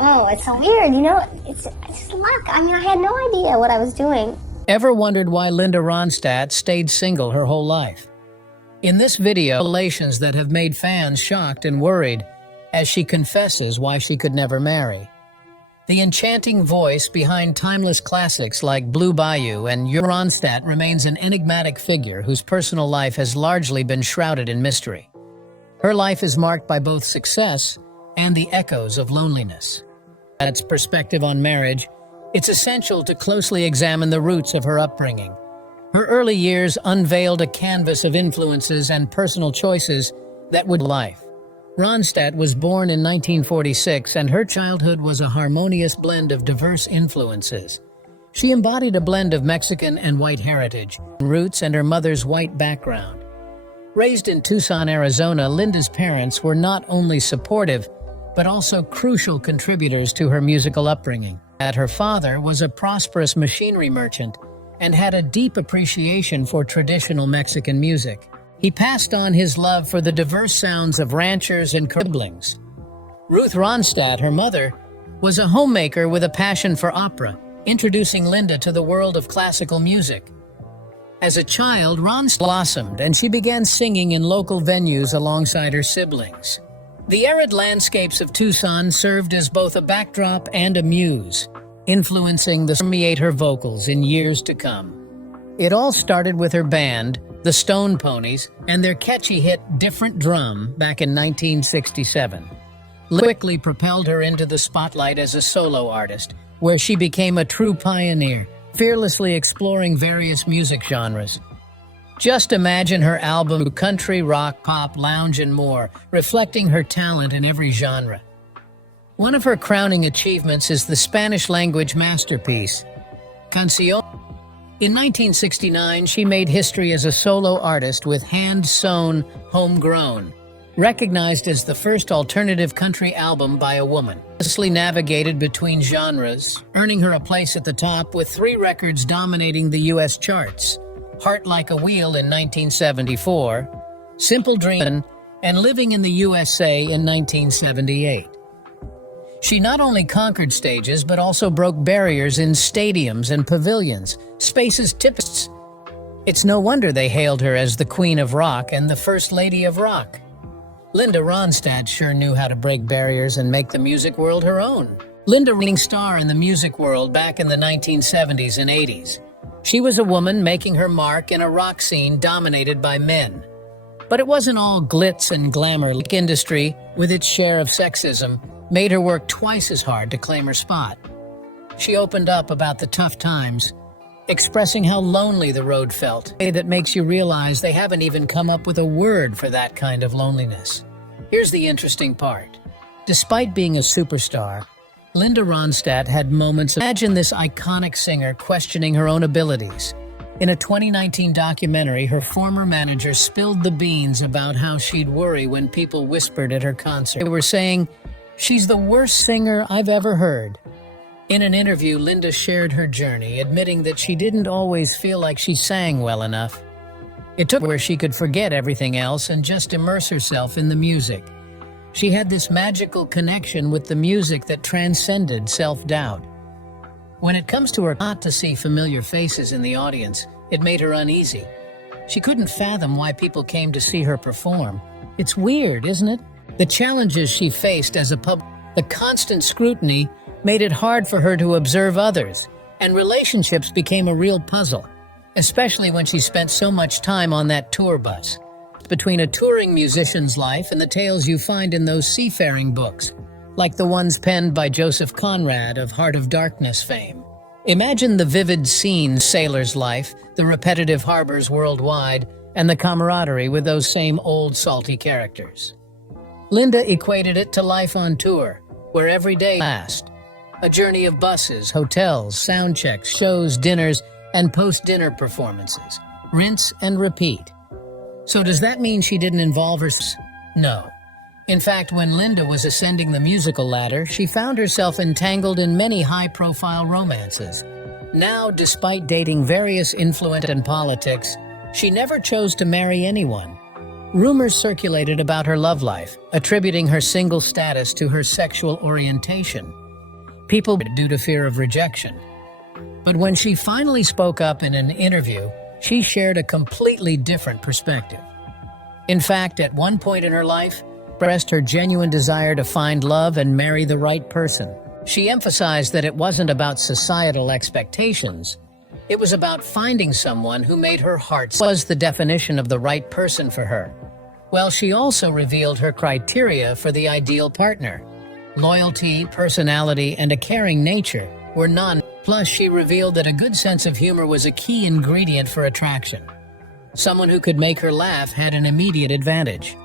Oh, it's so weird, it's just luck. I mean, I had no idea what I was doing. Ever wondered why Linda Ronstadt stayed single her whole life? In this video, revelations that have made fans shocked and worried as she confesses why she could never marry. The enchanting voice behind timeless classics like Blue Bayou and Maria Ronstadt remains an enigmatic figure whose personal life has largely been shrouded in mystery. Her life is marked by both success and the echoes of loneliness. Its perspective on marriage, it's essential to closely examine the roots of her upbringing. Her early years unveiled a canvas of influences and personal choices that would life. Ronstadt was born in 1946, and her childhood was a harmonious blend of diverse influences. She embodied a blend of Mexican and white heritage, roots, and her mother's white background. Raised in Tucson, Arizona, Linda's parents were not only supportive, but also crucial contributors to her musical upbringing. Her father was a prosperous machinery merchant and had a deep appreciation for traditional Mexican music. He passed on his love for the diverse sounds of ranchers and siblings. Ruth Ronstadt, her mother, was a homemaker with a passion for opera, introducing Linda to the world of classical music. As a child, Ronstadt blossomed, and she began singing in local venues alongside her siblings. The arid landscapes of Tucson served as both a backdrop and a muse, influencing the permeate her vocals in years to come. It all started with her band, the Stone Ponies, and their catchy hit Different Drum back in 1967. Quickly propelled her into the spotlight as a solo artist, where she became a true pioneer, fearlessly exploring various music genres. Just imagine her album country, rock, pop, lounge, and more, reflecting her talent in every genre. One of her crowning achievements is the Spanish-language masterpiece, Canción. In 1969, she made history as a solo artist with Hand-Sewn, Homegrown, recognized as the first alternative country album by a woman. Seamlessly navigated between genres, earning her a place at the top with 3 records dominating the U.S. charts: Heart Like a Wheel in 1974, Simple Dreamin', and Living in the USA in 1978. She not only conquered stages, but also broke barriers in stadiums and pavilions, spaces tipped. It's no wonder they hailed her as the Queen of Rock and the First Lady of Rock. Linda Ronstadt sure knew how to break barriers and make the music world her own. Linda was a star in the music world back in the 1970s and 80s. She was a woman making her mark in a rock scene dominated by men. But it wasn't all glitz and glamour. The industry, with its share of sexism, made her work twice as hard to claim her spot. She opened up about the tough times, expressing how lonely the road felt. That makes you realize they haven't even come up with a word for that kind of loneliness. Here's the interesting part. Despite being a superstar, Linda Ronstadt had moments. Imagine this iconic singer questioning her own abilities. In a 2019 documentary, her former manager spilled the beans about how she'd worry when people whispered at her concert. They were saying, "She's the worst singer I've ever heard." In an interview, Linda shared her journey, admitting that she didn't always feel like she sang well enough. It took where she could forget everything else and just immerse herself in the music. She had this magical connection with the music that transcended self-doubt. When it comes to her not to see familiar faces in the audience, it made her uneasy. She couldn't fathom why people came to see her perform. It's weird, isn't it? The challenges she faced as a the constant scrutiny made it hard for her to observe others, and relationships became a real puzzle, especially when she spent so much time on that tour bus. Between a touring musician's life and the tales you find in those seafaring books, like the ones penned by Joseph Conrad of Heart of Darkness fame. Imagine the vivid scenes, sailor's life, the repetitive harbors worldwide, and the camaraderie with those same old salty characters. Linda equated it to life on tour, where every day lasts. A journey of buses, hotels, sound checks, shows, dinners, and post-dinner performances. Rinse and repeat. So does that mean she didn't involve herself? No. In fact, when Linda was ascending the musical ladder, she found herself entangled in many high-profile romances. Now, despite dating various influential in politics, she never chose to marry anyone. Rumors circulated about her love life, attributing her single status to her sexual orientation. People due to fear of rejection. But when she finally spoke up in an interview, she shared a completely different perspective. In fact, at one point in her life, expressed her genuine desire to find love and marry the right person. She emphasized that it wasn't about societal expectations. It was about finding someone who made her heart was the definition of the right person for her. Well, she also revealed her criteria for the ideal partner. Loyalty, personality, and a caring nature were none. Plus, she revealed that a good sense of humor was a key ingredient for attraction. Someone who could make her laugh had an immediate advantage.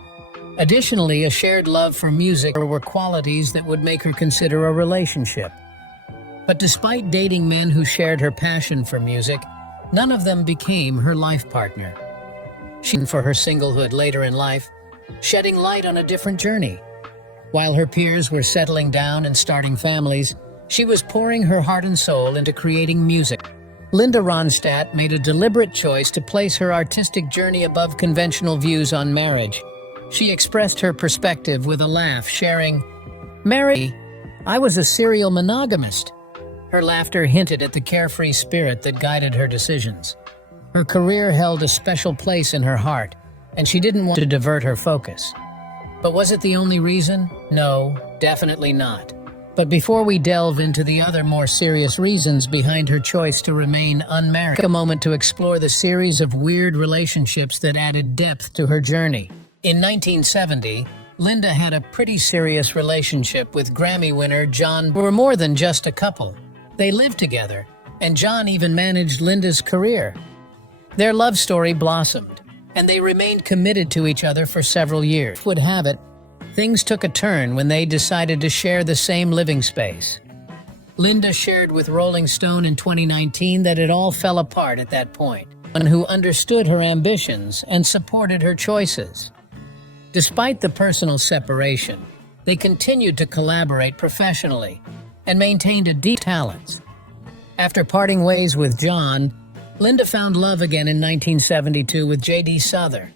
Additionally, a shared love for music were qualities that would make her consider a relationship. But despite dating men who shared her passion for music, none of them became her life partner. She for her singlehood later in life, shedding light on a different journey. While her peers were settling down and starting families, she was pouring her heart and soul into creating music. Maria Ronstadt made a deliberate choice to place her artistic journey above conventional views on marriage. She expressed her perspective with a laugh, sharing, "Mary, I was a serial monogamist." Her laughter hinted at the carefree spirit that guided her decisions. Her career held a special place in her heart, and she didn't want to divert her focus. But was it the only reason? No, definitely not. But before we delve into the other more serious reasons behind her choice to remain unmarried, take a moment to explore the series of weird relationships that added depth to her journey. In 1970, Linda had a pretty serious relationship with Grammy winner John. They were more than just a couple. They lived together, and John even managed Linda's career. Their love story blossomed, and they remained committed to each other for several years. Would have it, things took a turn when they decided to share the same living space. Linda shared with Rolling Stone in 2019 that it all fell apart at that point, and who understood her ambitions and supported her choices. Despite the personal separation, they continued to collaborate professionally and maintained a deep talents. After parting ways with John, Linda found love again in 1972 with J.D. Souther.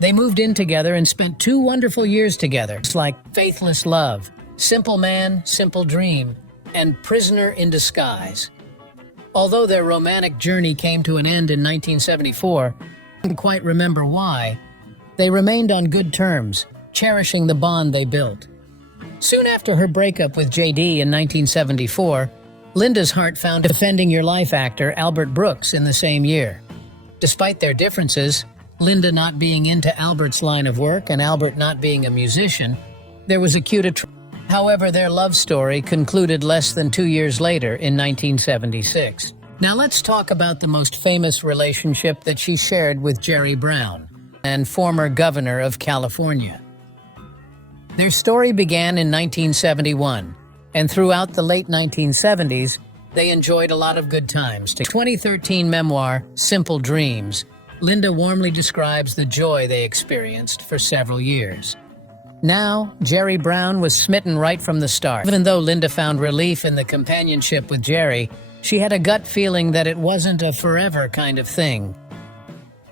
They moved in together and spent 2 wonderful years together. It's like Faithless Love, Simple Man, Simple Dream, and Prisoner in Disguise. Although their romantic journey came to an end in 1974, I can't quite remember why, they remained on good terms, cherishing the bond they built. Soon after her breakup with J.D. in 1974, Linda's heart found Defending Your Life actor Albert Brooks in the same year. Despite their differences, Linda not being into Albert's line of work and Albert not being a musician, there was a cute attraction. However, their love story concluded less than 2 years later in 1976. Now let's talk about the most famous relationship that she shared with Jerry Brown, and former governor of California. Their story began in 1971, and throughout the late 1970s, they enjoyed a lot of good times. 2013 memoir, Simple Dreams, Linda warmly describes the joy they experienced for several years. Now, Jerry Brown was smitten right from the start. Even though Linda found relief in the companionship with Jerry, she had a gut feeling that it wasn't a forever kind of thing.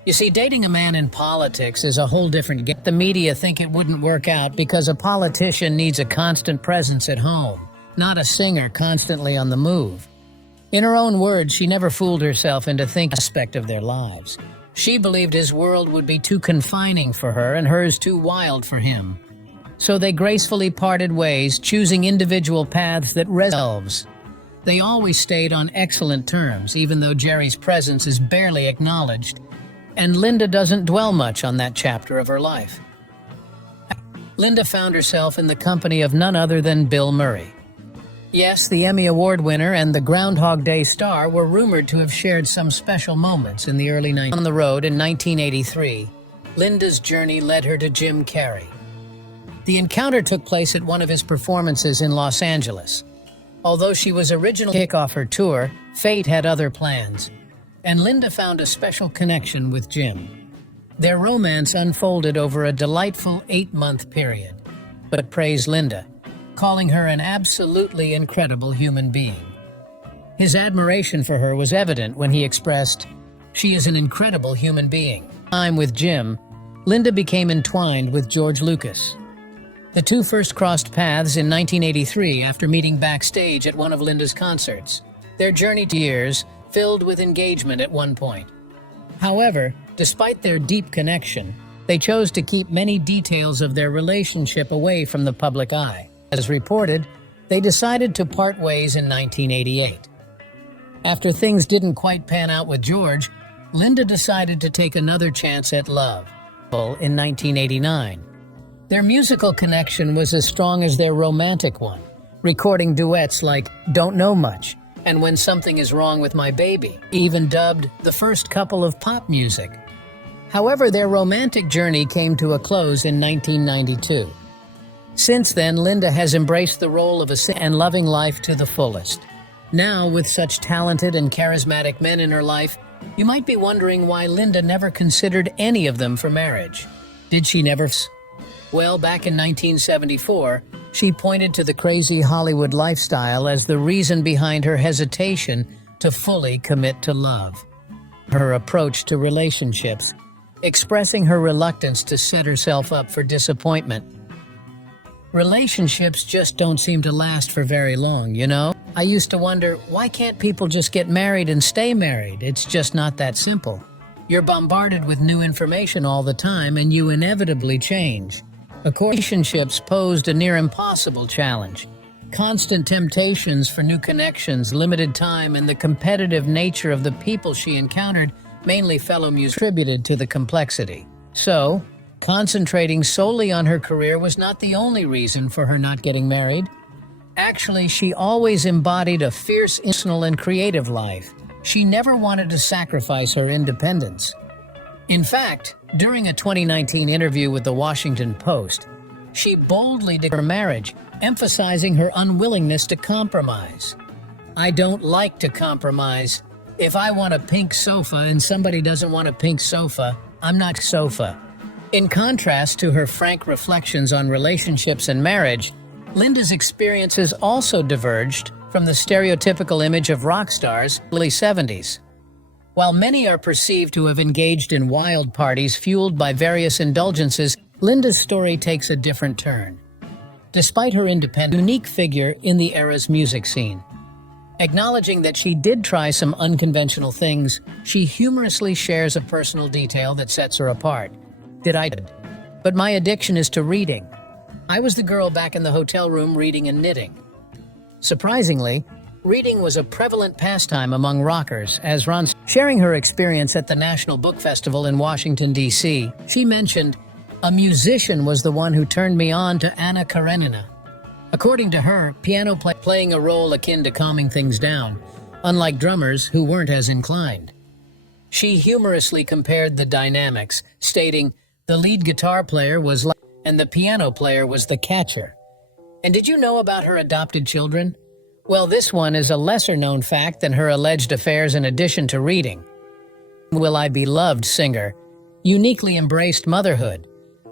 You see, dating a man in politics is a whole different game. The media think it wouldn't work out because a politician needs a constant presence at home, not a singer constantly on the move. In her own words, she never fooled herself into thinking aspect of their lives. She believed his world would be too confining for her and hers too wild for him. So they gracefully parted ways, choosing individual paths that themselves. They always stayed on excellent terms, even though Jerry's presence is barely acknowledged, and Linda doesn't dwell much on that chapter of her life. Linda found herself in the company of none other than Bill Murray. Yes, the Emmy Award winner and the Groundhog Day star were rumored to have shared some special moments in the early 90s. On the road in 1983, Linda's journey led her to Jim Carrey. The encounter took place at one of his performances in Los Angeles. Although she was originally to kick off her tour, fate had other plans, and Linda found a special connection with Jim. Their romance unfolded over a delightful 8-month period, but praised Linda, calling her an absolutely incredible human being. His admiration for her was evident when he expressed, "She is an incredible human being." Time with Jim, Linda became entwined with George Lucas. The two first crossed paths in 1983 after meeting backstage at one of Linda's concerts. Their journey to years filled with engagement at one point. However, despite their deep connection, they chose to keep many details of their relationship away from the public eye. As reported, they decided to part ways in 1988. After things didn't quite pan out with George, Linda decided to take another chance at love. In 1989. Their musical connection was as strong as their romantic one, recording duets like Don't Know Much and When Something Is Wrong with My Baby, even dubbed the first couple of pop music. However, their romantic journey came to a close in 1992. Since then, Linda has embraced the role of a singer and loving life to the fullest. Now, with such talented and charismatic men in her life, you might be wondering why Linda never considered any of them for marriage. Did she never? Well, back in 1974, she pointed to the crazy Hollywood lifestyle as the reason behind her hesitation to fully commit to love. Her approach to relationships, expressing her reluctance to set herself up for disappointment. Relationships just don't seem to last for very long, you know? I used to wonder, why can't people just get married and stay married? It's just not that simple. You're bombarded with new information all the time, and you inevitably change. Relationships posed a near impossible challenge. Constant temptations for new connections, limited time, and the competitive nature of the people she encountered, mainly fellow musicians, contributed to the complexity. So, concentrating solely on her career was not the only reason for her not getting married. Actually, she always embodied a fierce, personal, and creative life. She never wanted to sacrifice her independence. In fact, during a 2019 interview with the Washington Post, she boldly declared her marriage, emphasizing her unwillingness to compromise. "I don't like to compromise. If I want a pink sofa and somebody doesn't want a pink sofa, I'm not sofa." In contrast to her frank reflections on relationships and marriage, Linda's experiences also diverged from the stereotypical image of rock stars in the early 70s. While many are perceived to have engaged in wild parties fueled by various indulgences, Linda's story takes a different turn. Despite her independent, unique figure in the era's music scene. Acknowledging that she did try some unconventional things, she humorously shares a personal detail that sets her apart. But my addiction is to reading. I was the girl back in the hotel room reading and knitting." Surprisingly, reading was a prevalent pastime among rockers, as Ronstadt sharing her experience at the National Book Festival in Washington, D.C., she mentioned, "A musician was the one who turned me on to Anna Karenina." According to her, piano playing a role akin to calming things down, unlike drummers who weren't as inclined. She humorously compared the dynamics, stating, "The lead guitar player was like, and the piano player was the catcher." And did you know about her adopted children? Well, this one is a lesser-known fact than her alleged affairs in addition to reading. Will I Be Loved singer uniquely embraced motherhood.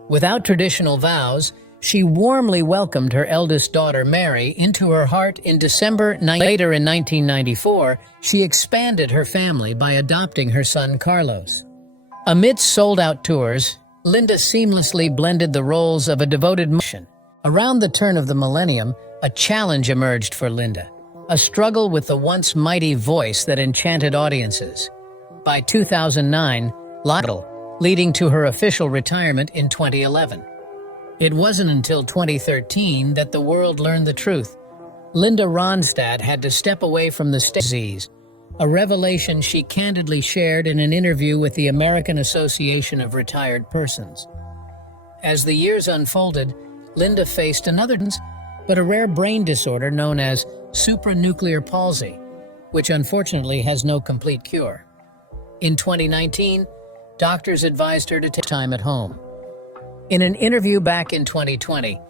Without traditional vows, she warmly welcomed her eldest daughter, Mary, into her heart in December. Later in 1994, she expanded her family by adopting her son, Carlos. Amidst sold-out tours, Linda seamlessly blended the roles of a devoted musician. Around the turn of the millennium, a challenge emerged for Linda, a struggle with the once mighty voice that enchanted audiences. By 2009, leading to her official retirement in 2011. It wasn't until 2013 that the world learned the truth. Linda Ronstadt had to step away from the stage, a revelation she candidly shared in an interview with the American Association of Retired Persons. As the years unfolded, Linda faced but a rare brain disorder known as supranuclear palsy, which unfortunately has no complete cure. In 2019, doctors advised her to take time at home. In an interview back in 2020,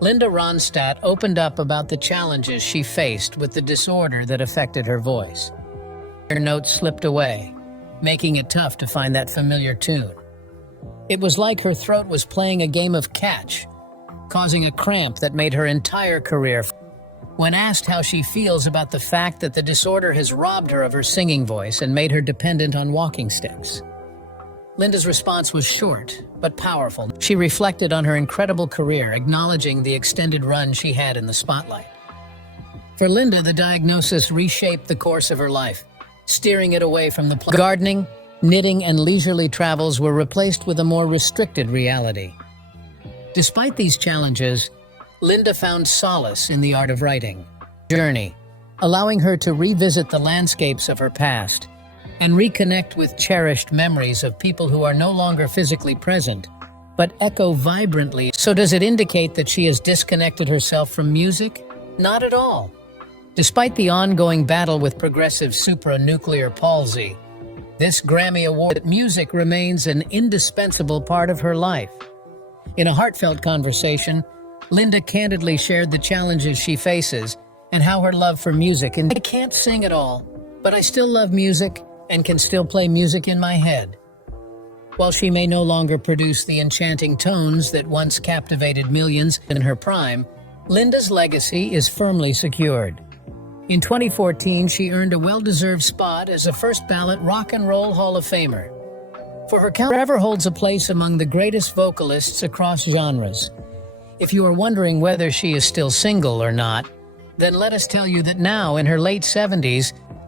Linda Ronstadt opened up about the challenges she faced with the disorder that affected her voice. Her notes slipped away, making it tough to find that familiar tune. It was like her throat was playing a game of catch, causing a cramp that made her entire career. When asked how she feels about the fact that the disorder has robbed her of her singing voice and made her dependent on walking sticks, Linda's response was short, but powerful. She reflected on her incredible career, acknowledging the extended run she had in the spotlight. For Linda, the diagnosis reshaped the course of her life, steering it away from the gardening, knitting, and leisurely travels were replaced with a more restricted reality. Despite these challenges, Linda found solace in the art of writing. Journey, allowing her to revisit the landscapes of her past and reconnect with cherished memories of people who are no longer physically present, but echo vibrantly. So does it indicate that she has disconnected herself from music? Not at all. Despite the ongoing battle with progressive supranuclear palsy, this Grammy Award music remains an indispensable part of her life. In a heartfelt conversation, Linda candidly shared the challenges she faces and how her love for music. And I can't sing at all, but I still love music and can still play music in my head. While she may no longer produce the enchanting tones that once captivated millions in her prime, Linda's legacy is firmly secured. In 2014, she earned a well-deserved spot as a first-ballot Rock and Roll Hall of Famer. For her forever holds a place among the greatest vocalists across genres. If you are wondering whether she is still single or not, then let us tell you that now, in her late 70s,